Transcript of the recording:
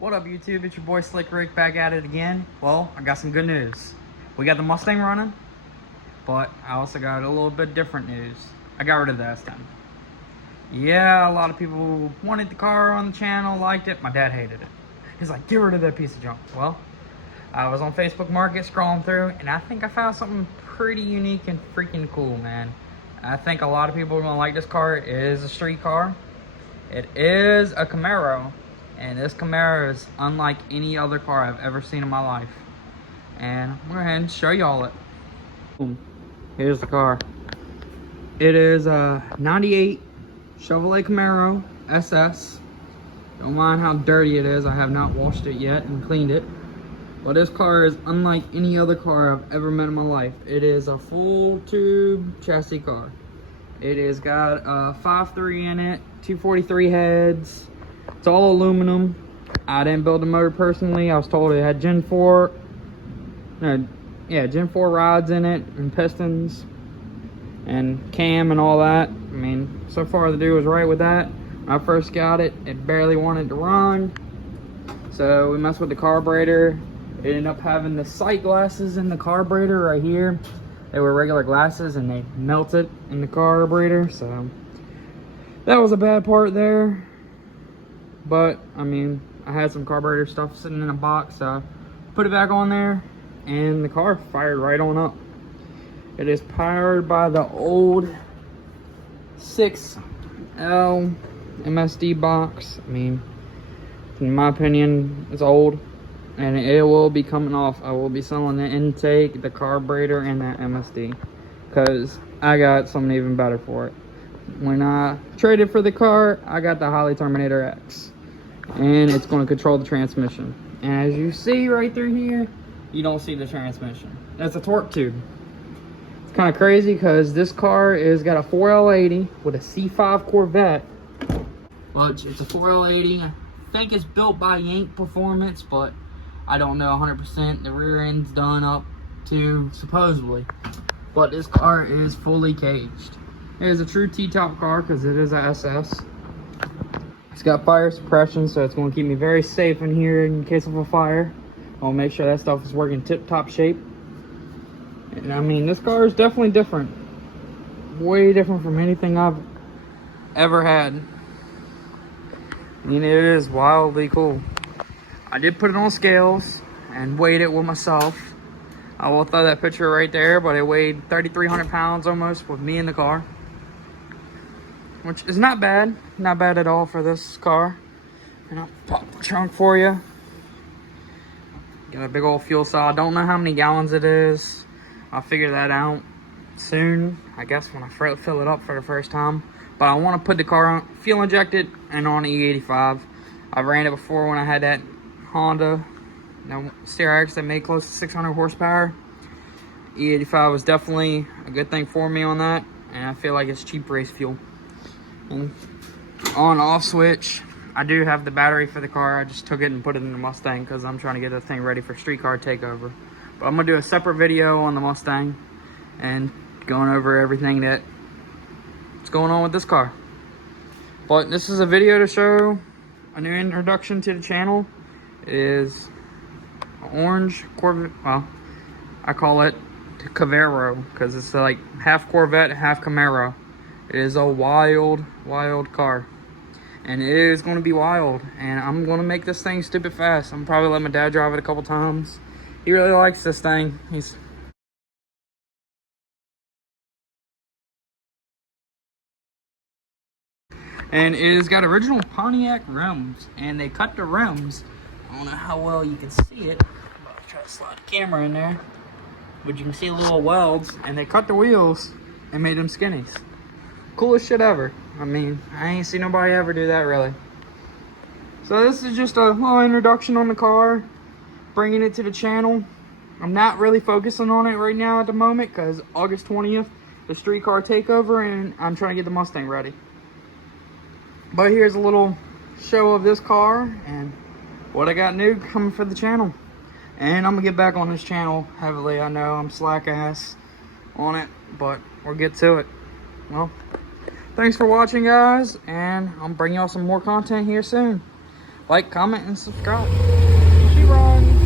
What up, YouTube? It's your boy Slick Rick back at it again. Well, I got some good news. We got the Mustang running, but I also got a little bit different news. I got rid of the S10. Yeah, a lot of people wanted the car on the channel, liked it. My dad hated it. He's like, get rid of that piece of junk. Well, I was on Facebook Market scrolling through, and I think I found something pretty unique and freaking cool, man. I think a lot of people are gonna like this car. It is a street car. It is a Camaro. And this Camaro is unlike any other car I've ever seen in my life. And I'm gonna go ahead and show y'all it. Boom. Here's the car. It is a 98 Chevrolet Camaro SS. Don't mind how dirty it is. I have not washed it yet and cleaned it. But this car is unlike any other car I've ever met in my life. It is a full tube chassis car. It has got a 5.3 in it, 243 heads. It's all aluminum. I didn't build the motor personally. I was told it had Gen 4 rods in it and pistons and cam and all that. I mean, so far the dude was right with that. When I first got it, it barely wanted to run. So we messed with the carburetor. It ended up having the sight glasses in the carburetor right here. They were regular glasses and they melted in the carburetor. So that was a bad part there. But I mean, I had some carburetor stuff sitting in a box, so put it back on there and the car fired right on up. It is powered by the old 6L MSD box. I mean, in my opinion, it's old and it will be coming off. I will be selling the intake, the carburetor, and that MSD because I got something even better for it. When I traded for the car, I got the Holley Terminator X, and it's going to control the transmission. And as you see right through here, you don't see the transmission. That's a torque tube. It's kind of crazy because this car is got a 4L80 with a C5 Corvette, but it's a 4L80. I think it's built by Yank Performance, but I don't know 100%. The rear end's done up to supposedly, but this car is fully caged. It is a true T-top car because it is a SS. It's got fire suppression, so it's going to keep me very safe in here in case of a fire. I'll make sure that stuff is working tip-top shape. And I mean, this car is definitely different. Way different from anything I've ever had. I mean, it is wildly cool. I did put it on scales and weighed it with myself. I will throw that picture right there, but it weighed 3,300 pounds almost with me in the car. Which is not bad at all for this car. And I'll pop the trunk for you. Got a big old fuel cell. I don't know how many gallons it is. I'll figure that out soon, I guess, when I fill it up for the first time. But I want to put the car on fuel injected and on E85. I ran it before when I had that Honda CRX that made close to 600 horsepower. E85 was definitely a good thing for me on that, and I feel like it's cheap race fuel. And on/off switch, I do have the battery for the car. I just took it and put it in the Mustang because I'm trying to get the thing ready for streetcar takeover. But I'm gonna do a separate video on the Mustang and going over everything that's going on with this car. But this is a video to show a new introduction to the channel. It is an orange Corvette. Well, I call it Camaro because it's like half Corvette, half Camaro. It is a wild car, and it is going to be wild, and I'm going to make this thing stupid fast. I'm probably let my dad drive it a couple times. He really likes this thing. And it has got original Pontiac rims, and they cut the rims. I don't know how well you can see it, but I'll try to slide the camera in there. But you can see little welds, and they cut the wheels and made them skinnies. Coolest shit ever. I mean, I ain't seen nobody ever do that, really. So this is just a little introduction on the car, bringing it to the channel. I'm not really focusing on it right now at the moment because August 20th, the streetcar takeover, and I'm trying to get the Mustang ready. But here's a little show of this car and what I got new coming for the channel. And I'm gonna get back on this channel heavily. I know I'm slack ass on it, but we'll get to it. Well, thanks for watching, guys, and I'll bring y'all some more content here soon. Like, comment, and subscribe. She runs.